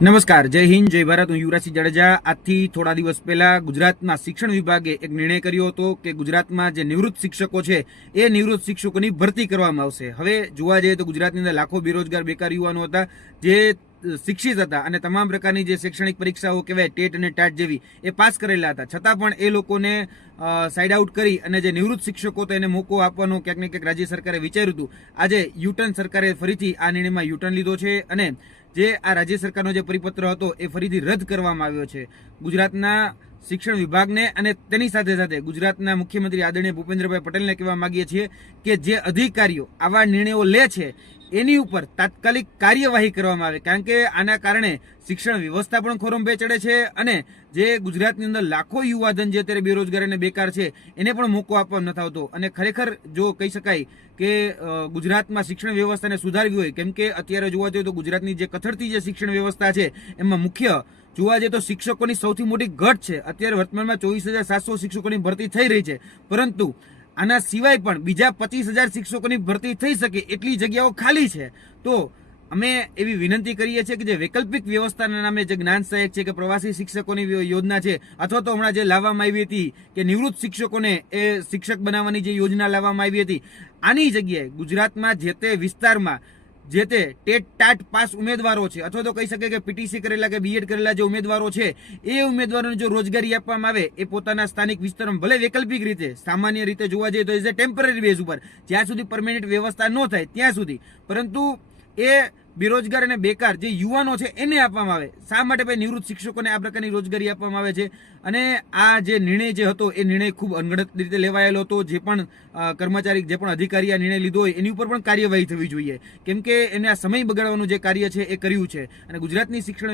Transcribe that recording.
નમસ્કાર, જય હિન્દ, જય ભારત. હું યુવરાજસિંહ જાડેજા. આજથી થોડા દિવસ પહેલા ગુજરાતના શિક્ષણ વિભાગે એક નિર્ણય કર્યો હતો કે ગુજરાતમાં જે નિવૃત્ત શિક્ષકો છે એ નિવૃત્ત શિક્ષકોની ભરતી કરવામાં આવશે. હવે જોવા જઈએ તો ગુજરાતની અંદર લાખો બેરોજગાર બેકાર યુવાનો હતા જે શિક્ષિત હતા અને તમામ પ્રકારની જે શૈક્ષણિક પરીક્ષાઓ કહેવાય ટેટ અને ટાટ જેવી એ પાસ કરેલા હતા, છતાં પણ એ લોકોને સાઇડ આઉટ કરી અને જે નિવૃત્ત શિક્ષકો તો એને મોકો આપવાનો ક્યાંક ને ક્યાંક રાજ્ય સરકારે વિચાર્યું હતું. આજે યુટર્ન સરકારે ફરીથી આ નિર્ણયમાં યુટર્ન લીધો છે અને જે આ રાજ્ય સરકારનો જે પરિપત્ર હતો એ ફરીથી રદ કરવામાં આવ્યો છે. ગુજરાતના શિક્ષણ વિભાગને અને તેની સાથે સાથે ગુજરાતના મુખ્યમંત્રી આદરણીય ભૂપેન્દ્રભાઈ પટેલને કહેવા માંગીએ છીએ કે જે અધિકારીઓ આવા નિર્ણયો લે છે એની ઉપર તાત્કાલિક કાર્યવાહી કરવામાં આવે, કારણ કે આના કારણે શિક્ષણ વ્યવસ્થા પણ ખોરંભે ચડે છે અને જે ગુજરાતની અંદર લાખો યુવાધન જે અત્યારે બેરોજગાર અને બેકાર છે એને પણ મોકો આપવામાં નથી આવતો. અને ખરેખર જો કહી શકાય કે ગુજરાતમાં શિક્ષણ વ્યવસ્થાને સુધારવી હોય, કેમ કે અત્યારે જોવા જઈએ તો ગુજરાતની જે કથળતી જે શિક્ષણ વ્યવસ્થા છે એમાં મુખ્ય જોવા જઈએ તો શિક્ષકોની સૌથી મોટી ઘટ છે. અત્યારે વર્તમાનમાં 24,700 શિક્ષકોની ભરતી થઈ રહી છે, પરંતુ આના સિવાય પણ બીજા 25,000 શિક્ષકોની ભરતી થઈ શકે એટલી જગ્યાઓ ખાલી છે. તો અમે એવી વિનંતી કરીએ છીએ કે જે વૈકલ્પિક વ્યવસ્થાના નામે જે જ્ઞાન સહાયક છે કે પ્રવાસી શિક્ષકોની યોજના છે, અથવા તો હમણાં જે લાવવામાં આવી હતી કે નિવૃત્ત શિક્ષકોને એ શિક્ષક બનાવવાની જે યોજના લાવવામાં આવી હતી, આની જગ્યાએ ગુજરાતમાં જે તે વિસ્તારમાં જે તે ટેટ ટાટ પાસ ઉમેદવારો છે અથવા તો કહી શકે કે પીટીસી કરેલા કે બીએડ કરેલા જે ઉમેદવારો છે એ ઉમેદવારોને જો રોજગારી આપવામાં આવે એ પોતાના સ્થાનિક વિસ્તારમાં, ભલે વૈકલ્પિક રીતે, સામાન્ય રીતે જોવા જઈએ તો એઝ એ ટેમ્પરરી બેઝ ઉપર, જ્યાં સુધી પરમેનન્ટ વ્યવસ્થા ન થાય ત્યાં સુધી, પરંતુ એ બેરોજગાર અને બેકાર જે યુવાનો છે એને આપવામાં આવે. શા માટે ભાઈ નિવૃત્ત શિક્ષકોને આ પ્રકારની રોજગારી આપવામાં આવે છે? અને આ જે નિર્ણય જે હતો એ નિર્ણય ખૂબ અનગઢ રીતે લેવાયેલો હતો. જે પણ કર્મચારી, જે પણ અધિકારી આ નિર્ણય લીધો હોય એની ઉપર પણ કાર્યવાહી થવી જોઈએ, કેમ કે એને આ સમય બગાડવાનું જે કાર્ય છે એ કર્યું છે. અને ગુજરાતની શિક્ષણ